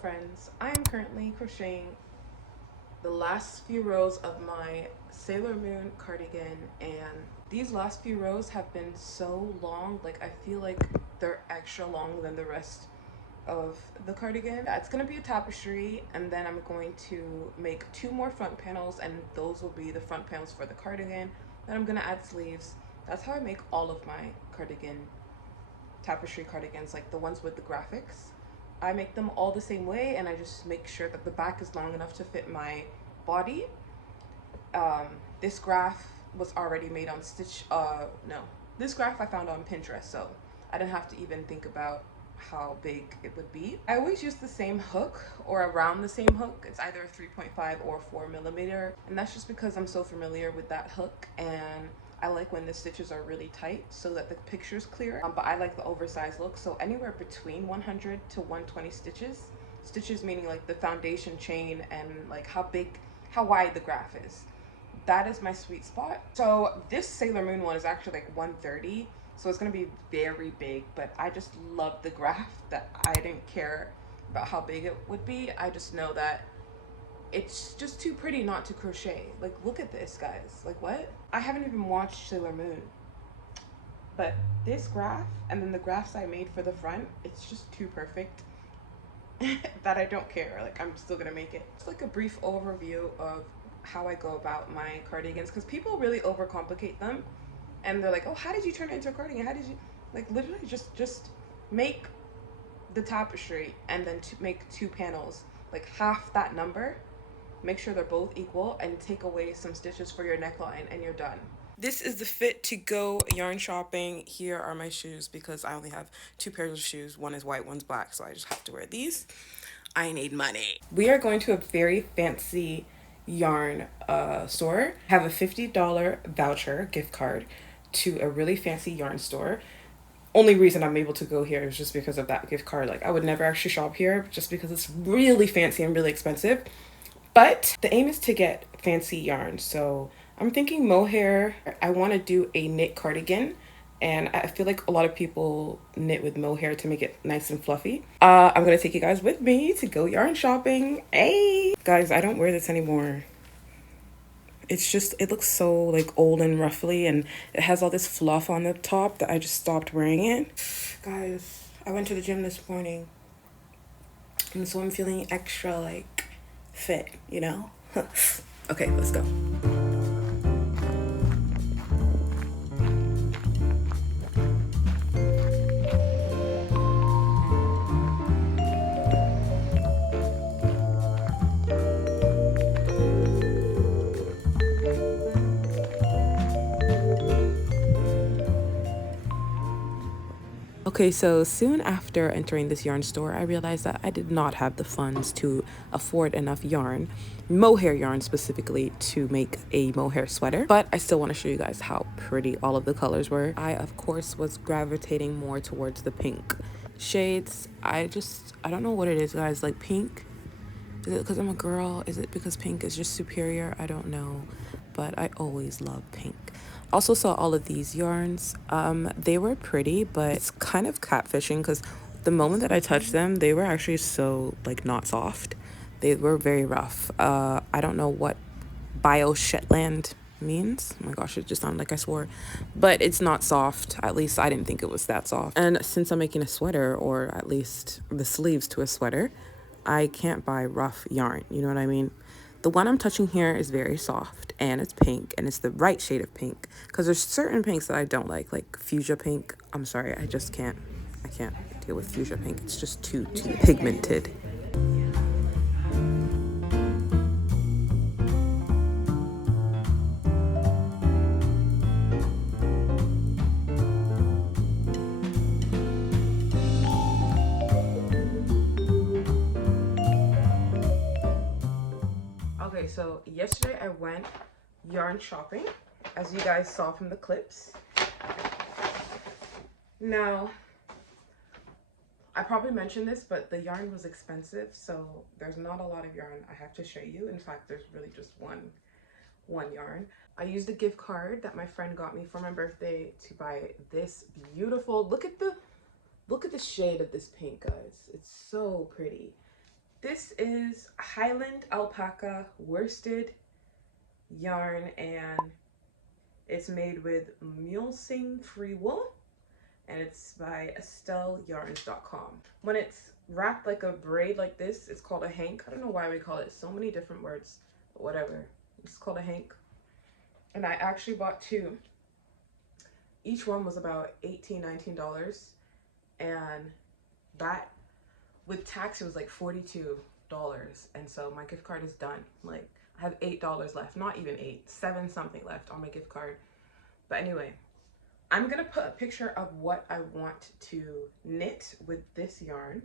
friends, I am currently crocheting the last few rows of my Sailor Moon cardigan, and these last few rows have been so long, like I feel like they're extra long than the rest of the cardigan. Yeah, it's gonna be a tapestry, and then I'm going to make two more front panels, and those will be the front panels for the cardigan. Then I'm gonna add sleeves. That's how I make all of my cardigan tapestry cardigans, like the ones with the graphics. I make them all the same way, and I just make sure that the back is long enough to fit my body. um, this graph was already made on Stitch. No, this graph I found on Pinterest, so I didn't have to even think about how big it would be. I always use the same hook or around the same hook. It's either 3.5 or 4 millimeter, and that's just because I'm so familiar with that hook, and I like when the stitches are really tight so that the picture's clear. But I like the oversized look, so anywhere between 100 to 120 stitches. Stitches meaning like the foundation chain and like how wide the graph is. That is my sweet spot. So this Sailor Moon one is actually like 130, so it's gonna be very big, but I just love the graph that I didn't care about how big it would be. I just know that it's just too pretty not to crochet. Like, look at this, guys. Like, what? I haven't even watched Sailor Moon, but this graph and then the graphs I made for the front, it's just too perfect that I don't care. Like, I'm still gonna make it. It's like a brief overview of how I go about my cardigans, because people really overcomplicate them, and they're like, oh, how did you turn it into a cardigan? How did you, like, literally just make the tapestry and then to make two panels, like half that number, make sure they're both equal, and take away some stitches for your neckline, and you're done. This is the fit to go yarn shopping. Here are my shoes because I only have two pairs of shoes. One is white, one's black, so I just have to wear these. I need money. We are going to a very fancy yarn store. I have a $50 voucher gift card to a really fancy yarn store. Only reason I'm able to go here is just because of that gift card. Like, I would never actually shop here just because it's really fancy and really expensive. But the aim is to get fancy yarn. So I'm thinking mohair. I want to do a knit cardigan. And I feel like a lot of people knit with mohair to make it nice and fluffy. I'm going to take you guys with me to go yarn shopping. Hey! Guys, I don't wear this anymore. It's just, it looks so like old and ruffly, and it has all this fluff on the top that I just stopped wearing it. Guys, I went to the gym this morning, and so I'm feeling extra like fit, you know? Okay, let's go. Okay, so soon after entering this yarn store, I realized that I did not have the funds to afford enough yarn, mohair yarn specifically, to make a mohair sweater. But I still want to show you guys how pretty all of the colors were. I, of course, was gravitating more towards the pink shades. I don't know what it is, guys. Like, pink, is it because I'm a girl? Is it because pink is just superior? I don't know, but I always love pink. Also saw all of these yarns. They were pretty, but it's kind of catfishing because the moment that I touched them, they were actually so like not soft. They were very rough. I don't know what Bio Shetland means. Oh my gosh, it just sounded like I swore. But it's not soft. At least I didn't think it was that soft. And since I'm making a sweater, or at least the sleeves to a sweater, I can't buy rough yarn. You know what I mean? The one I'm touching here is very soft, and it's pink, and it's the right shade of pink. Because there's certain pinks that I don't like fuchsia pink. I'm sorry, I can't deal with fuchsia pink. It's just too pigmented. Okay, so yesterday I went yarn shopping, as you guys saw from the clips. Now, I probably mentioned this, but the yarn was expensive, so there's not a lot of yarn I have to show you. In fact, there's really just one yarn. I used a gift card that my friend got me for my birthday to buy this beautiful, look at the shade of this pink, guys. It's so pretty. This is Highland alpaca worsted yarn, and it's made with mulesing free wool, and it's by estelleyarns.com. When it's wrapped like a braid like this, it's called a hank. I don't know why we call it so many different words, but whatever. It's called a hank. And I actually bought two. Each one was about $18, $19, and that with tax it was like $42. And so my gift card is done. Like, I have $8 left, not even 8, 7 something left on my gift card. But anyway, I'm gonna put a picture of what I want to knit with this yarn.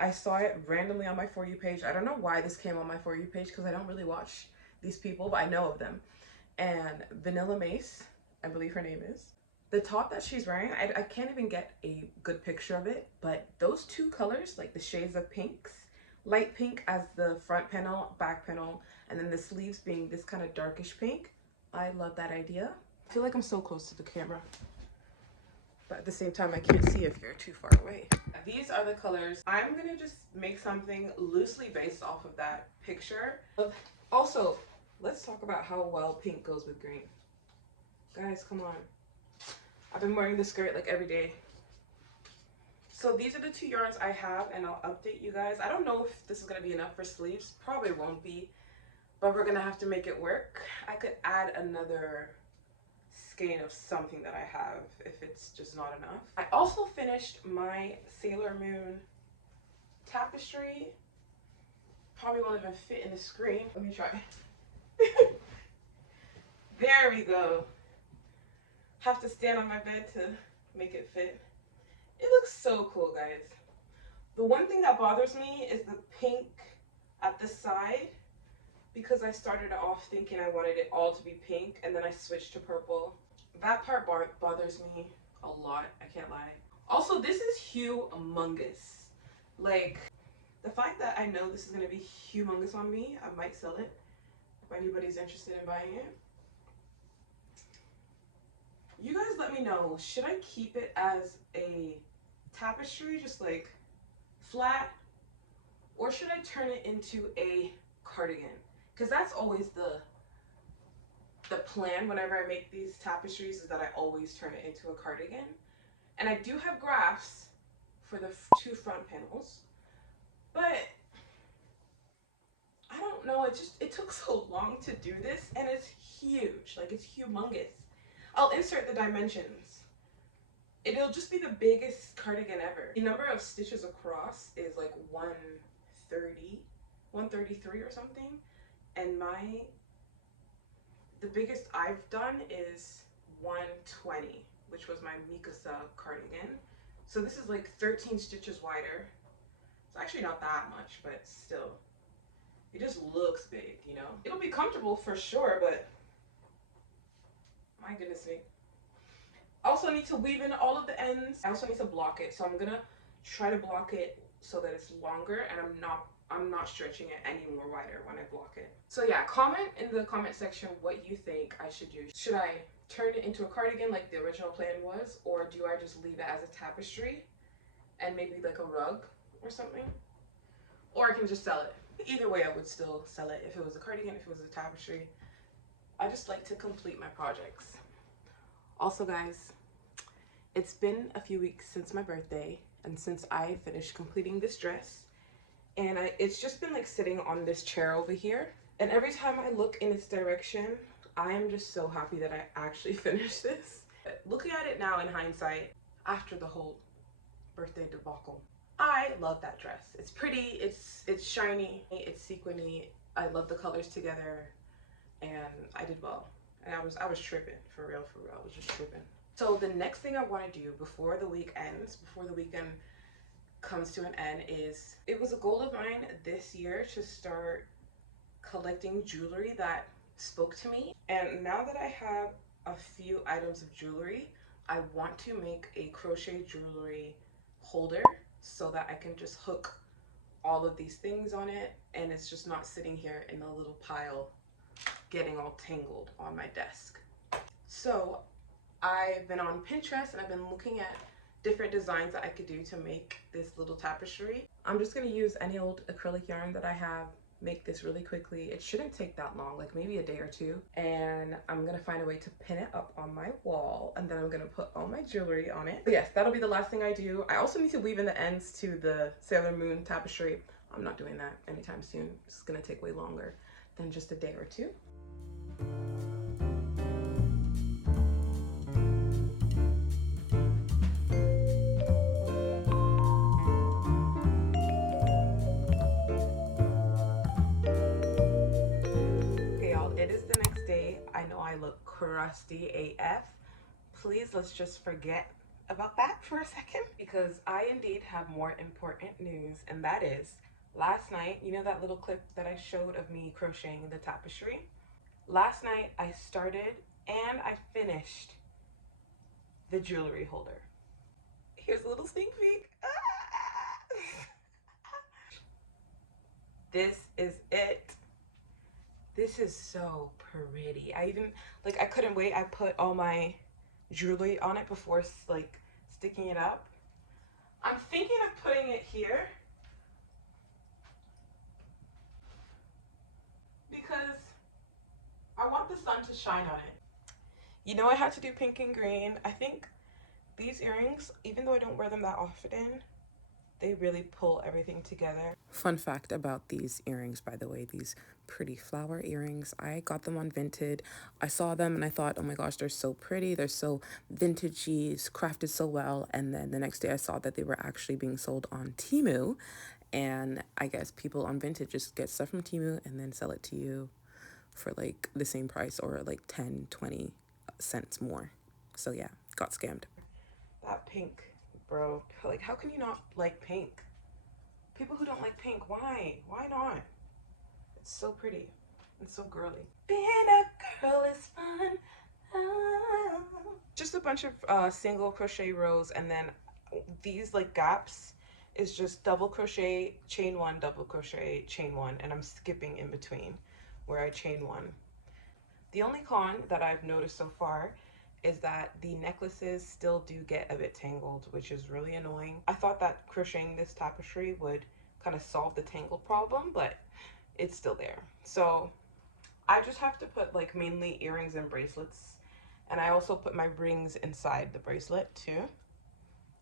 I saw it randomly on my For You page. I don't know why this came on my For You page because I don't really watch these people, but I know of them. And Vanilla Mace, I believe her name is. The top that she's wearing, I can't even get a good picture of it, but those two colors, like the shades of pinks, light pink as the front panel, back panel, and then the sleeves being this kind of darkish pink. I love that idea. I feel like I'm so close to the camera, but at the same time I can't see if you're too far away. These are the colors. I'm gonna just make something loosely based off of that picture. Also, let's talk about how well pink goes with green. Guys, come on. I've been wearing this skirt like every day. So these are the two yarns I have, and I'll update you guys. I don't know if this is gonna be enough for sleeves. Probably won't be, but we're gonna have to make it work. I could add another skein of something that I have if it's just not enough. I also finished my Sailor Moon tapestry. Probably won't even fit in the screen. Let me try. There we go. Have to stand on my bed to make it fit. It looks so cool, guys. The one thing that bothers me is the pink at the side, because I started off thinking I wanted it all to be pink and then I switched to purple. That part bothers me a lot, I can't lie. Also, this is humongous. Like, the fact that I know this is gonna be humongous on me, I might sell it if anybody's interested in buying it. You guys let me know, should I keep it as a tapestry, just like flat, or should I turn it into a cardigan? Because that's always the plan whenever I make these tapestries, is that I always turn it into a cardigan. And I do have graphs for the two front panels, but I don't know, it took so long to do this, and it's huge, like it's humongous. I'll insert the dimensions. It'll just be the biggest cardigan ever. The number of stitches across is like 130, 133 or something. And the biggest I've done is 120, which was my Mikasa cardigan. So this is like 13 stitches wider. It's actually not that much, but still. It just looks big, you know? It'll be comfortable for sure, but my goodness me. I also need to weave in all of the ends. I also need to block it. So I'm gonna try to block it so that it's longer, and I'm not stretching it any more wider when I block it. So yeah, comment in the comment section what you think I should do. Should I turn it into a cardigan like the original plan was, or do I just leave it as a tapestry and maybe like a rug or something? Or I can just sell it. Either way, I would still sell it if it was a cardigan, if it was a tapestry. I just like to complete my projects. Also, guys, it's been a few weeks since my birthday and since I finished completing this dress, and it's just been like sitting on this chair over here, and every time I look in its direction, I am just so happy that I actually finished this. Looking at it now in hindsight, after the whole birthday debacle, I love that dress. It's pretty, it's shiny, it's sequiny. I love the colors together, and I did well. And I was tripping, for real, I was just tripping. So the next thing I want to do before the week ends, before the weekend comes to an end, is, it was a goal of mine this year to start collecting jewelry that spoke to me. And now that I have a few items of jewelry, I want to make a crochet jewelry holder so that I can just hook all of these things on it, and it's just not sitting here in a little pile getting all tangled on my desk. So I've been on Pinterest and I've been looking at different designs that I could do to make this little tapestry. I'm just gonna use any old acrylic yarn that I have, make this really quickly. It shouldn't take that long, like maybe a day or two. And I'm gonna find a way to pin it up on my wall, and then I'm gonna put all my jewelry on it. But yes, that'll be the last thing I do. I also need to weave in the ends to the Sailor Moon tapestry. I'm not doing that anytime soon. It's gonna take way longer than just a day or two. I look crusty AF. Please, let's just forget about that for a second, because I indeed have more important news, and that is last night, you know that little clip that I showed of me crocheting the tapestry? Last night I started and I finished the jewelry holder. Here's a little sneak peek. This is it. This is so pretty. I even, like, I couldn't wait. I put all my jewelry on it before, like, sticking it up. I'm thinking of putting it here because I want the sun to shine on it. You know, I had to do pink and green. I think these earrings, even though I don't wear them that often, they really pull everything together. Fun fact about these earrings, by the way, these pretty flower earrings, I got them on Vinted. I saw them and I thought, oh my gosh, they're so pretty, they're so vintagey, crafted so well. And then the next day I saw that they were actually being sold on Temu, and I guess people on Vinted just get stuff from Temu and then sell it to you for like the same price or like 10-20 cents more. So yeah, got scammed. That pink, bro, like, how can you not like pink? People who don't like pink, why not? It's so pretty and so girly. Being a girl is fun. Just a bunch of single crochet rows, and then these like gaps is just double crochet, chain one, double crochet, chain one, and I'm skipping in between where I chain one. The only con that I've noticed so far is that the necklaces still do get a bit tangled, which is really annoying. I thought that crocheting this tapestry would kind of solve the tangle problem, but it's still there. So I just have to put like mainly earrings and bracelets, and I also put my rings inside the bracelet too.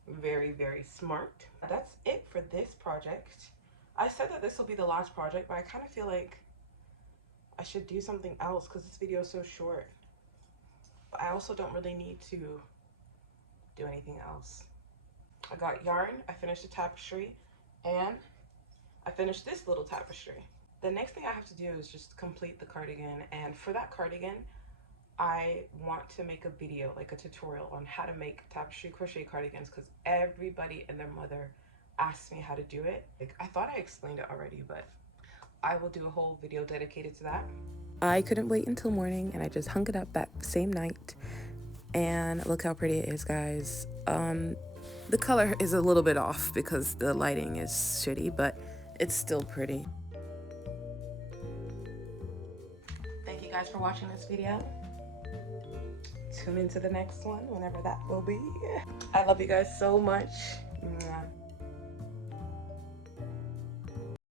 Very, very smart. That's it for this project. I said that this will be the last project, but I kind of feel like I should do something else because this video is so short. But I also don't really need to do anything else. I got yarn, I finished the tapestry, and I finished this little tapestry. The next thing I have to do is just complete the cardigan, and for that cardigan, I want to make a video, like a tutorial on how to make tapestry crochet cardigans, because everybody and their mother asked me how to do it. Like, I thought I explained it already, but I will do a whole video dedicated to that. I couldn't wait until morning, and I just hung it up that same night, and look how pretty it is, guys. The color is a little bit off because the lighting is shitty, but it's still pretty. Thank you guys for watching this video. Tune into the next one, whenever that will be. I love you guys so much. Mwah.